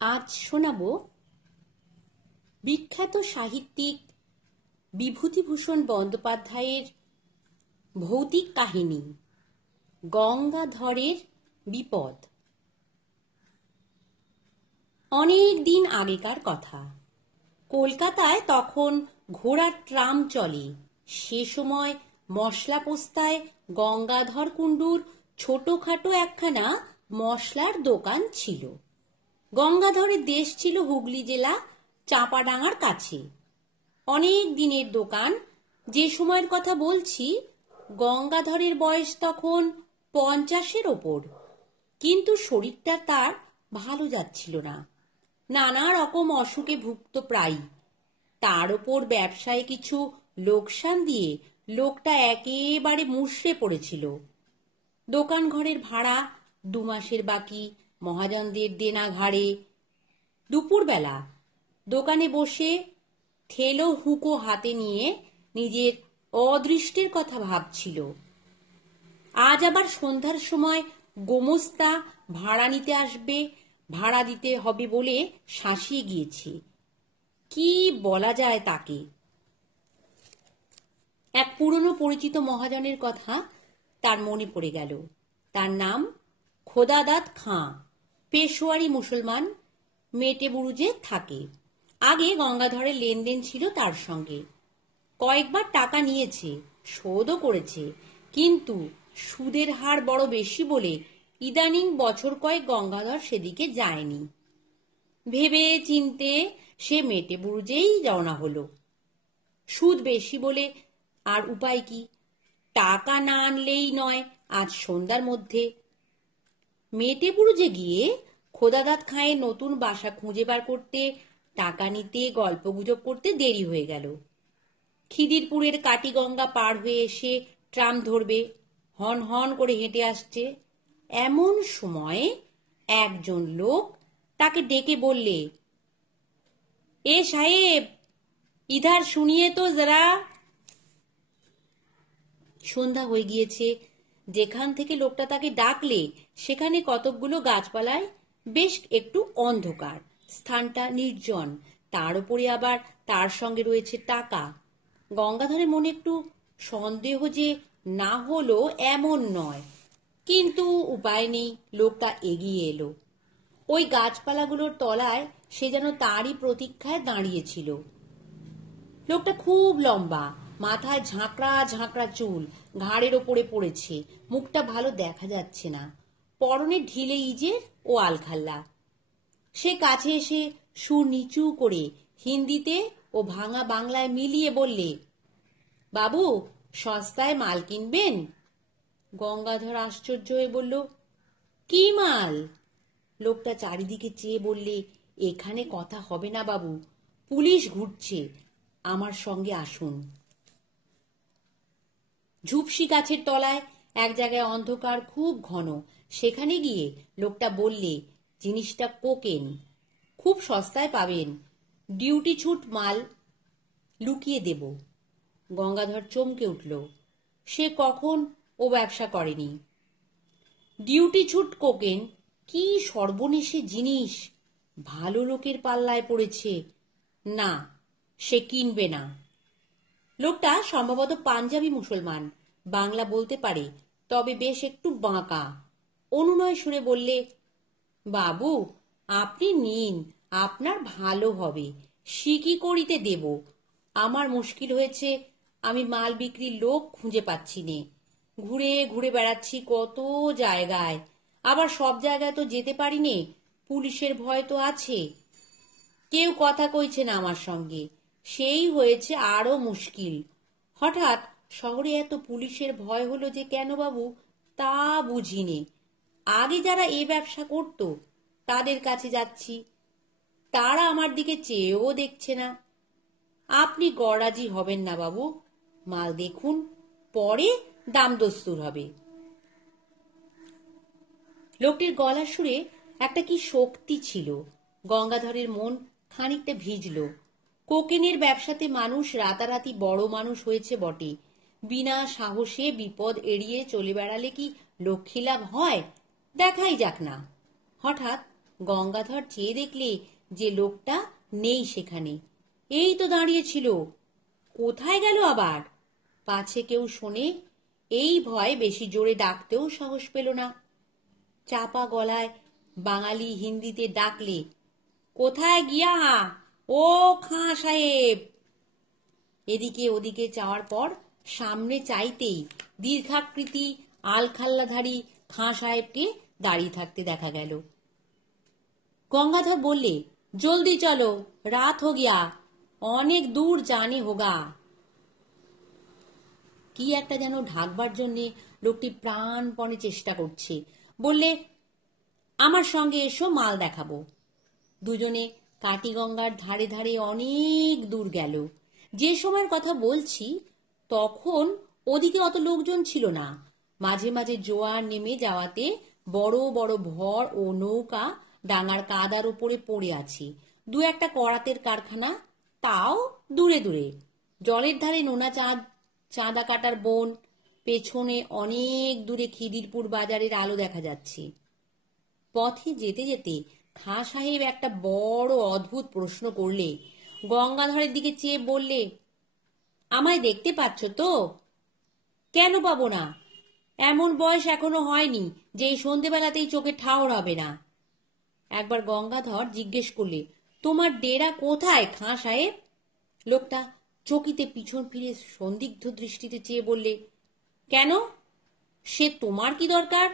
আজ শোনাব বিখ্যাত সাহিত্যিক বিভূতিভূষণ বন্দ্যোপাধ্যায়ের ভৌতিক কাহিনী গঙ্গাধরের বিপদ। অনেক দিন আগেকার কথা। কলকাতায় তখন ঘোড়ার ট্রাম চলে। সে সময় মশলা পোস্তায় গঙ্গাধর কুণ্ডুর ছোটখাটো একখানা মশলার দোকান ছিল। গঙ্গাধরের দেশ ছিল হুগলি জেলা চাঁপাডাঙ্গার কাছে। অনেক দিনের দোকান। যে সময়ের কথা বলছি, গঙ্গাধরের বয়স তখন 50-এর ওপর। কিন্তু শরীরটা তার ভালো যাচ্ছিল না। নানা রকম অসুখে ভুগত প্রায়ই। তার ওপর ব্যবসায় কিছু লোকসান দিয়ে লোকটা একেবারে মুষড়ে পড়েছিল। দোকান ঘরের ভাড়া 2 মাসের বাকি, মহাজনদের দেনা ঘাড়ে। দুপুরবেলা দোকানে বসে থেলো হুঁকো হাতে নিয়ে নিজের অদৃষ্টের কথা ভাবছিল। আজ আবার সন্ধ্যার সময় গোমস্তা ভাড়া নিতে আসবে, ভাড়া দিতে হবে বলে শাসিয়ে গিয়েছে। কি বলা যায় তাকে? এক পুরনো পরিচিত মহাজনের কথা তার মনে পড়ে গেল। তার নাম খোদাদাদ খাঁ। পেশোয়ারি মুসলমান, মেটেবুরুজে থাকে। আগে গঙ্গাধরের লেনদেন ছিল তার সঙ্গে। কয়েকবার টাকা নিয়েছে, শোধও করেছে, কিন্তু সুদের হার বড় বেশি বলে ইদানিং বছর কয়েক গঙ্গাধর সেদিকে যায়নি। ভেবে চিনতে সে মেটেবুরুজেই রওনা হলো। সুদ বেশি বলে আর উপায় কি? টাকা না আনলেই নয় আজ সন্ধ্যার মধ্যে। মেটেবুরুজে গিয়ে খোদাদাদ খাঁয়ের নতুন বাসা খুঁজে বার করতে, টাকা নিতে, গল্পগুজব করতে দেরি হয়ে গেল। খিদিরপুরের কাটিগঙ্গা পার হয়ে এসে ট্রাম ধরবে। হন হন করে হেঁটে আসছে। এমন সময় একজন লোক তাকে ডেকে বললে, এ সাহেব, ইধার শুনিয়ে তো জরা। সন্ধ্যা হয়ে গিয়েছে। যেখান থেকে লোকটা তাকে ডাকলে সেখানে কতকগুলো গাছপালায় বেশ একটু অন্ধকার। স্থানটা নির্জন। তার উপরে আবার তার সঙ্গে রয়েছে টাকা। গঙ্গাধরের মনে একটু সন্দেহ যে না হলো এমন নয়, কিন্তু উপায় নেই। লোকটা এগিয়ে এলো। ওই গাছপালাগুলোর তলায় সে যেন তারই প্রতীক্ষায় দাঁড়িয়েছিল। লোকটা খুব লম্বা, মাথায় ঝাঁকড়া ঝাঁকড়া চুল, ঘাড়ের ওপরে পড়েছে, মুখটা ভালো দেখা যাচ্ছে না। পরনে ঢিলে ইজের ও আলখাল্লা। সে কাছে এসে সুর নিচু করে হিন্দিতে ও ভাঙা বাংলায় মিলিয়ে বললে, বাবু, সস্তায় মাল কিনবেন? গঙ্গাধর আশ্চর্য হয়ে বলল, কি মাল? লোকটা চারিদিকে চেয়ে বললে, এখানে কথা হবে না বাবু, পুলিশ ঘুরছে, আমার সঙ্গে আসুন। ঝুপসি গাছের তলায় এক জায়গায় অন্ধকার খুব ঘন। সেখানে গিয়ে লোকটা বললে, জিনিসটা কোকেন, খুব সস্তায় পাবেন, ডিউটি ছুট মাল, লুকিয়ে দেব। গঙ্গাধর চমকে উঠল। সে কখন ও ব্যবসা করেনি। ডিউটি ছুট কোকেন, কি সর্বনেশে জিনিস! ভালো লোকের পাল্লায় পড়েছে। না, সে কিনবে না। লোকটা সম্ভবত পাঞ্জাবি মুসলমান, বাংলা বলতে পারে, তবে বেশ একটু বাঁকা। অনুনয় সুরে বললে, বাবু, আপনি নিন, আপনার ভালো হবে, সিকি করিতে দেব। আমার মুশকিল হয়েছে, আমি মাল বিক্রির লোক খুঁজে পাচ্ছি নে। ঘুরে ঘুরে বেড়াচ্ছি কত জায়গায়, আবার সব জায়গায় তো যেতে পারি নে, পুলিশের ভয় তো আছে। কেউ কথা কইছে না আমার সঙ্গে, সেই হয়েছে আরো মুশকিল। হঠাৎ শহরে এত পুলিশের ভয় হলো যে কেন বাবু, তা বুঝিনে। আগে যারা এ ব্যবসা করত তাদের কাছে যাচ্ছি, তারা আমার দিকে চেয়েও দেখছে না। আপনি গড়রাজি হবেন না বাবু, মাল দেখুন, পরে দাম দস্তুর হবে। লোকটির গলার সুরে একটা কি শক্তি ছিল। গঙ্গাধরের মন খানিকটা ভিজল। কোকেনের ব্যবসাতে মানুষ রাতারাতি বড় মানুষ হয়েছে বটে, বিনা সাহসে বিপদ এড়িয়ে চলে বেড়ালে কি লক্ষ্মী লাভ হয়? দেখাই যাক না। হঠাৎ গঙ্গাধর চেয়ে দেখলে যে লোকটা নেই সেখানে। এই তো দাঁড়িয়েছিল, কোথায় গেল আবার? পাছে কেউ শোনে, এই ভয় বেশি জোরে ডাকতেও সাহস পেল না। চাপা গলায় বাঙালি হিন্দিতে ডাকলে, কোথায় গিয়া? ও খাঁ সাহেব! এদিকে ওদিকে চাওয়ার পর সামনে চাইতেই দীর্ঘাকৃতি আলখাল্লাধারী খাঁ সাহেবকে দাঁড়িয়ে থাকতে দেখা গেল। গঙ্গাধর বললে, জলদি চলো, রাত হো গিয়া, অনেক দূর জানে হোগা। কি একটা যেন ঢাকবার জন্যে লোকটি প্রাণপণে চেষ্টা করছে। বললে, আমার সঙ্গে এসো, মাল দেখাবো। দুজনে কাটিগঙ্গার ধারে ধারে অনেক দূর গেল। যে সময়ের কথা বলছি তখন ওদিকে অত লোকজন ছিল না। মাঝে মাঝে জোয়ার নেমে যাওয়াতে বড় বড় ভর ও নৌকা ডাঙার কাদার উপরে পড়ে আছে। দু একটা করাতের কারখানা, তাও দূরে দূরে। জলের ধারে নোনা চাঁদা কাটার বন, পেছনে অনেক দূরে খিদিরপুর বাজারের আলো দেখা যাচ্ছে। পথে যেতে যেতে খাঁ সাহেব একটা বড় অদ্ভুত প্রশ্ন করলে। গঙ্গাধরের দিকে চেয়ে বললে, আমায় দেখতে পাচ্ছ তো? কেন পাবো না? এমন বয়স এখনো হয়নি যে এই সন্ধেবেলাতেই চোখে ঠাওর হবে না। একবার গঙ্গাধর জিজ্ঞেস করলে, তোমার ডেরা কোথায় খাঁ সাহেব? লোকটা চকিতে পিছন ফিরে সন্দিগ্ধ দৃষ্টিতে চেয়ে বললে, কেন, সে তোমার কি দরকার?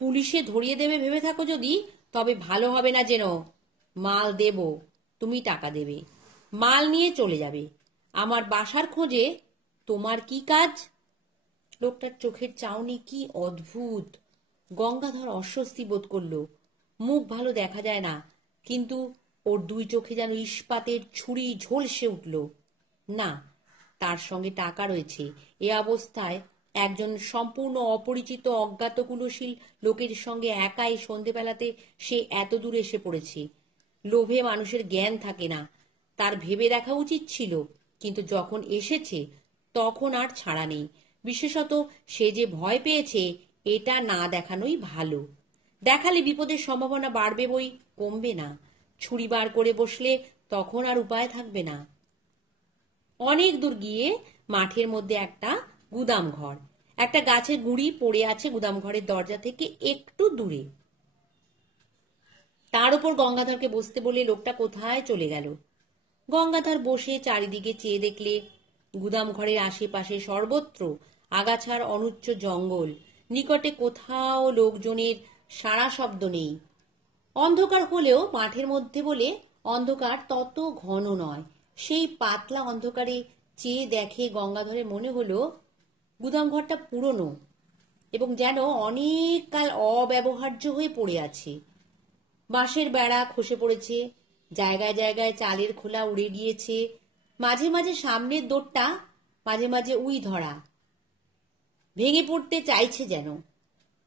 পুলিশে ধরিয়ে দেবে ভেবে থাকো যদি, তবে ভালো হবে না যেন। মাল দেব, তুমি টাকা দেবে, মাল নিয়ে চলে যাবে। আমার বাসার খোঁজে তোমার কি কাজ? লোকটার চোখের চাউনি কি অদ্ভুত! গঙ্গাধর অস্বস্তি বোধ করল। মুখ ভালো দেখা যায় না, কিন্তু ওর দুই চোখে যেন ইস্পাতের ছুরি ঝলসে উঠল। না, তার সঙ্গে টাকা রয়েছে। এ অবস্থায় একজন সম্পূর্ণ অপরিচিত অজ্ঞাতকুলশীল লোকের সঙ্গে একাই সন্ধেবেলাতে সে এত দূর এসে পড়েছে। লোভে মানুষের জ্ঞান থাকে না, তার ভেবে দেখা উচিত ছিল, কিন্তু যখন এসেছে তখন আর ছাড়া নেই। বিশেষত সে যে ভয় পেয়েছে, এটা না দেখানোই ভালো। দেখালে বিপদের সম্ভাবনা বাড়বে বই, কমবে না। ছুরি বার করে বসলে তখন আর উপায় থাকবে না। অনেক দূর গিয়ে মাঠের মধ্যে একটা গুদাম ঘর, একটা গাছের গুঁড়ি পড়ে আছে গুদাম ঘরের দরজা থেকে একটু দূরে। তার উপর গঙ্গাধরকে বসতে বলে লোকটা কোথায় চলে গেল। গঙ্গাধর বসে চারিদিকে চেয়ে দেখলে গুদাম ঘরের আশেপাশে সর্বত্র আগাছার অনুচ্চ জঙ্গল। নিকটে কোথাও লোকজনের সাড়া শব্দ নেই। অন্ধকার হলেও মাঠের মধ্যে বলে অন্ধকার তত ঘন নয়। সেই পাতলা অন্ধকারে চেয়ে দেখে গঙ্গাধরের মনে হলো গুদামঘরটা পুরনো এবং যেন অনেক কাল অব্যবহার্য হয়ে পড়ে আছে। বাঁশের বেড়া খসে পড়েছে, জায়গায় জায়গায় চালের খোলা উড়ে গিয়েছে, মাঝে মাঝে সামনের দোরটা মাঝে মাঝে উই ধরা, ভেঙে পড়তে চাইছে যেন।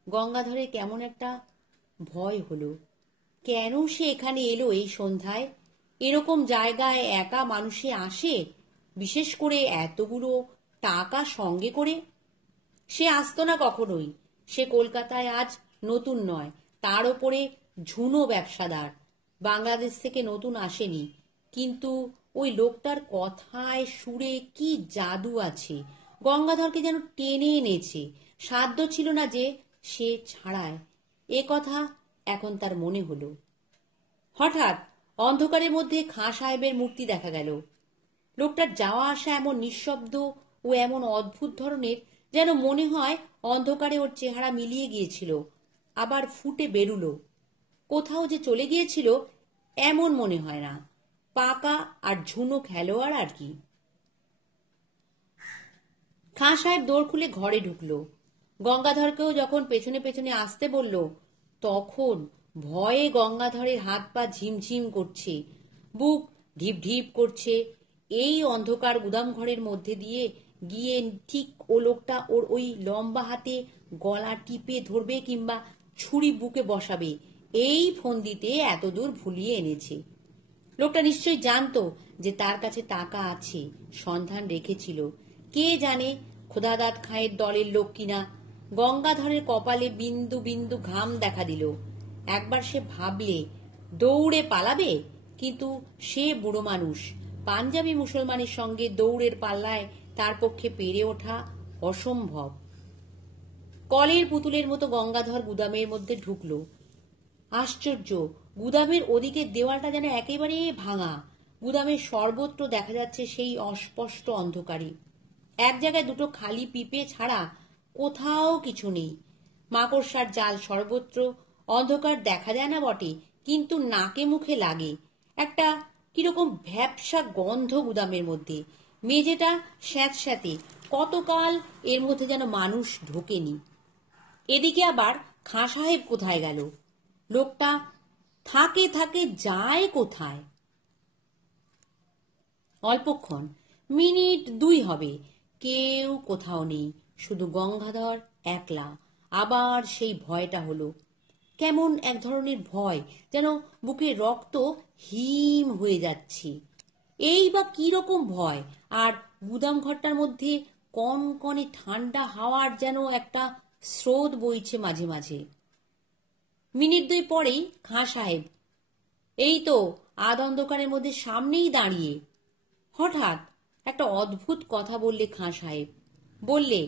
গঙ্গাধরের কেমন একটা ভয় হলো। কেন সে এখানে এলো এই সন্ধ্যায়? এরকম জায়গায় একা মানুষে আসে, বিশেষ করে এতগুলো টাকা সঙ্গে করে? সে আসতো না কখনোই। সে কলকাতায় আজ নতুন নয়, তার ওপরে ঝুনো ব্যবসাদার, বাংলাদেশ থেকে নতুন আসেনি। কিন্তু ওই লোকটার কথায় সুরে কি জাদু আছে, গঙ্গাধরকে যেন টেনে এনেছে। সাধ্য ছিল না যে সে ছাড়ায়, এ কথা এখন তার মনে হলো। হঠাৎ অন্ধকারের মধ্যে খাঁ সাহেবের মূর্তি দেখা গেল। লোকটার যাওয়া আসা এমন নিঃশব্দ ও এমন অদ্ভুত ধরনের, যেন মনে হয় অন্ধকারে ওর চেহারা মিলিয়ে গিয়েছিল, আবার ফুটে বেরুলো। কোথাও যে চলে গিয়েছিল এমন মনে হয় না। পাকা আর ঝুনো খেলোয়াড় আর কি। খাঁ সাহেব দৌড় খুলে ঘরে ঢুকলো। গঙ্গাধরকেও যখন পেছনে পেছনে আসতে বলল, তখন ভয়ে গঙ্গাধরের হাত পা ঝিমঝিম করছে, বুক ঢিপ ঢিপ করছে। এই অন্ধকার গুদাম ঘরের মধ্যে দিয়ে গিয়ে ঠিক ও লোকটা ওর ওই লম্বা হাতে গলা টিপে ধরবে কিংবা ছুরি বুকে বসাবে, এই ফন্দিতে এতদূর ভুলিয়ে এনেছে। লোকটা নিশ্চয়ই জানতো যে তার কাছে টাকা আছে, সন্ধান রেখেছিল। কে জানে খোদাদাদ খাঁয়ের দলের লোক কিনা। গঙ্গাধরের কপালে বিন্দু বিন্দু ঘাম দেখা দিল। একবার সে ভাবলে দৌড়ে পালাবে, কিন্তু সে বুড়ো মানুষ, পাঞ্জাবি মুসলমানের সঙ্গে দৌড়ের পাল্লায় তার পক্ষে পেরে ওঠা অসম্ভব। কলের পুতুলের মতো গঙ্গাধর গুদামের মধ্যে ঢুকল। আশ্চর্য, গুদামের ওদিকে দেওয়ালটা যেন একেবারে ভাঙা। গুদামের সর্বত্র দেখা যাচ্ছে সেই অস্পষ্ট অন্ধকারে। এক জায়গায় দুটো খালি পিপে ছাড়া কোথাও কিছু নেই। মাকড়সার জাল সর্বত্র। অন্ধকার দেখা যায় না বটে, কিন্তু নাকে মুখে লাগে। একটা কিরকম ভ্যাপসা গন্ধ গুদামের মধ্যে। মেঝেটা স্যাঁতস্যাঁতে, কতকাল এর মধ্যে যেন মানুষ ঢোকেনি। এদিকে আবার খাঁ সাহেব কোথায় গেল? লোকটা থাকে থাকে যায় কোথায়? অল্পক্ষণ, মিনিট 2 হবে, কেউ কোথাও নেই, শুধু গঙ্গাধর একলা। আবার সেই ভয়টা হলো। কেমন এক ধরনের ভয়, যেন বুকে রক্ত হিম হয়ে যাচ্ছে। এই বা কি রকম ভয়! আর গুদাম ঘরটার মধ্যে কনকনে ঠান্ডা হাওয়ার যেন একটা স্রোত বইছে মাঝে মাঝে। মিনিট 2 পরেই খাঁ সাহেব এই তো আধ অন্ধকারের মধ্যে সামনেই দাঁড়িয়ে। হঠাৎ একটা অদ্ভুত কথা বললে খাঁ সাহেব। বললে,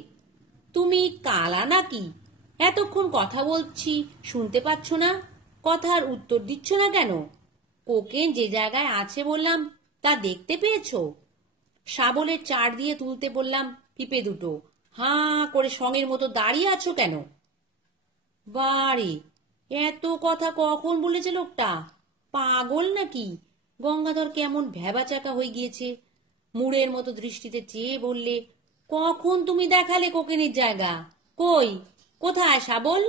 তুমি কালা নাকি? এতক্ষণ কথা বলছি, শুনতে পাচ্ছ না? কথার উত্তর দিচ্ছ না কেন? কোকেন যে জায়গায় আছে বললাম, তা দেখতে পেয়েছো? শাবলের চার দিয়ে তুলতে বললাম পিপে দুটো, হাঁ করে সঙের মতো দাঁড়িয়ে আছো কেন? বারে, এত কথা কখন বলেছে লোকটা? পাগল নাকি? গঙ্গাধর কেমন ভ্যাবাচাকা হয়ে গিয়েছে। মুড়ের মতো দৃষ্টিতে চেয়ে বললে, কখন তুমি দেখালে কোকেনের জায়গা? কই, কোথায় শাবল?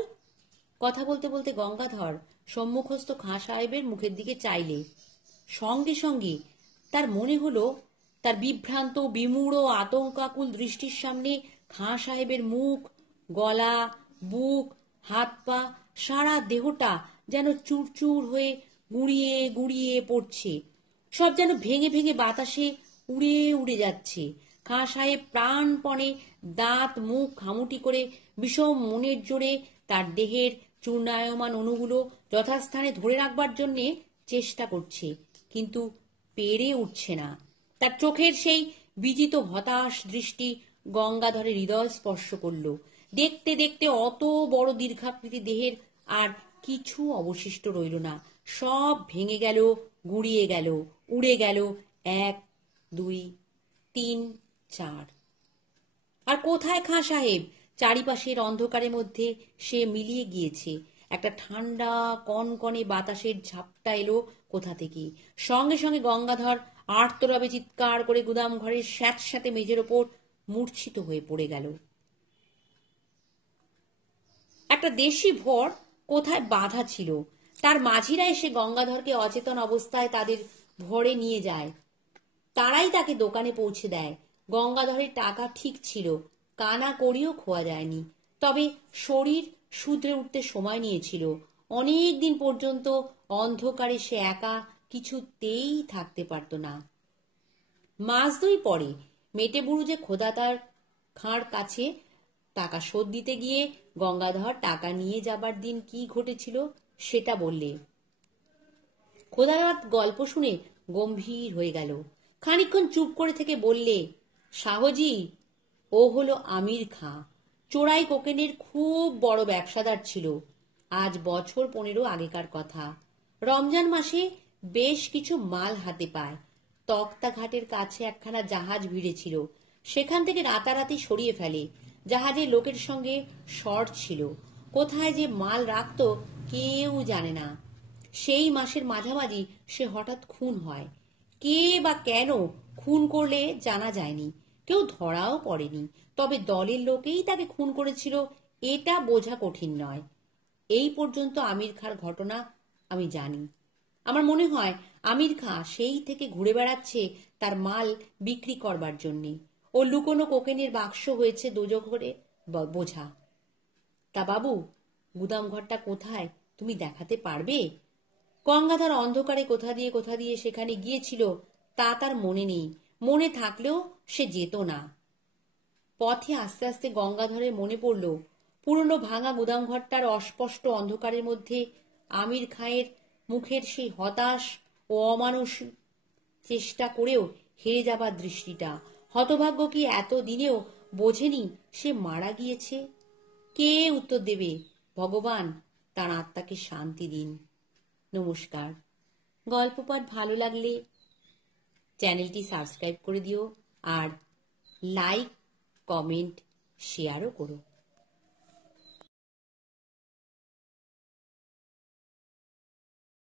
কথা বলতে বলতে গঙ্গাধর সম্মুখস্থ খাঁ সাহেবের মুখের দিকে চাইলে। সঙ্গে সঙ্গে তার মনে হলো, তার বিভ্রান্ত বিমূঢ় আতঙ্কাকুল দৃষ্টির সামনে খাঁ সাহেবের মুখ, গলা, বুক, হাত পা, সারা দেহটা যেন চুরচুর হয়ে গুঁড়িয়ে গুঁড়িয়ে পড়ছে। সব যেন ভেঙে ভেঙে বাতাসে উড়ে উড়ে যাচ্ছে। খাঁ সাহেব প্রাণপণে দাঁত মুখ খামুটি করে বিষম মনের জোরে তার দেহের চূর্ণায়মান অণুগুলো যথাস্থানে ধরে রাখবার জন্যে চেষ্টা করছে, কিন্তু পেরে উঠছে না। তার চোখের সেই বিজিত হতাশ দৃষ্টি গঙ্গাধরের হৃদয় স্পর্শ করল। দেখতে দেখতে অত বড় দীর্ঘাকৃতি দেহের আর কিছু অবশিষ্ট রইল না। সব ভেঙে গেল, গুঁড়িয়ে গেল, উড়ে গেল। 1, 2, 3, 4। আর কোথায় খাঁ সাহেব? চারিপাশের অন্ধকারের মধ্যে সে মিলিয়ে গিয়েছে। একটা ঠান্ডা কনকনে বাতাসের ঝাপটা এলো কোথা থেকে। সঙ্গে সঙ্গে গঙ্গাধর আর্তরবে চিৎকার করে গুদাম ঘরের স্যাঁতস্যাঁতে মেঝের ওপর মূর্ছিত হয়ে পড়ে গেল। একটা দেশি ভর কোথায় বাঁধা ছিল, তার মাঝিরা এসে গঙ্গাধরকে অচেতন অবস্থায় তাদের ভরে নিয়ে যায়। তারাই তাকে দোকানে পৌঁছে দেয়। গঙ্গাধরের টাকা ঠিক ছিল, কানা কড়িও খোয়া যায়নি। তবে শরীর শুধরে উঠতে সময় নিয়েছিল। অনেক দিন পর্যন্ত অন্ধকারে সে একা কিছুতেই থাকতে পারত না। মাস 2 পরে মেটে বুড়ুজে খোদা তার খাঁড় কাছে টাকা শোধ দিতে গিয়ে গঙ্গাধর টাকা নিয়ে যাবার দিন কি ঘটেছিল সেটা বললে। খোদারাত গল্প শুনে গম্ভীর হয়ে গেল। খানিকক্ষণ চুপ করে থেকে বললে, শাহজি, ও হলো আমির খাঁ। চোরাই কোকেনের খুব বড় ব্যবসাদার ছিল। আজ বছর 15 আগেকার কথা। রমজান মাসে বেশ কিছু মাল হাতে পায়। তক্তা ঘাটের কাছে একখানা জাহাজ ভিড়েছিল, সেখান থেকে রাতারাতি সরিয়ে ফেলে। জাহাজের লোকের সঙ্গে শর্ট ছিল, কোথায় যে মাল রাখত কেউ জানে না। সেই মাসের মাঝামাঝি সে হঠাৎ খুন হয়। কে বা কেন খুন করলে জানা যায়নি, কেউ ধরাও পড়েনি। তবে দলের লোকেই তাকে খুন করেছিল এটা বোঝা কঠিন নয়। এই পর্যন্ত আমির খাঁর ঘটনা আমি জানি। আমার মনে হয় আমির খাঁ সেই থেকে ঘুরে বেড়াচ্ছে তার মাল বিক্রি করবার জন্যে। ও লুকোনো কোকেনের বাক্স হয়েছে দোজখের বোঝা। তা বাবু, গুদাম ঘরটা কোথায় তুমি দেখাতে পারবে? গঙ্গাধর অন্ধকারে কোথা দিয়ে সেখানে গিয়েছিল তা তার মনে নেই। মনে থাকলেও সে যেত না। পথে আস্তে আস্তে গঙ্গাধরের মনে পড়ল, পুরনো ভাঙা গুদামঘরটার অস্পষ্ট অন্ধকারের মধ্যে আমির খাঁয়ের মুখের সেই হতাশ ও অমানুষ চেষ্টা করেও হেরে যাবার দৃষ্টিটা। হতভাগ্য কি এত দিনেও বোঝেনি সে মারা গিয়েছে? কে উত্তর দেবে? ভগবান তার আত্মাকে শান্তি দিন। নমস্কার। গল্প পাঠ ভালো লাগলে চ্যানেলটি সাবস্ক্রাইব করে দিও আর লাইক, কমেন্ট, শেয়ারও করো।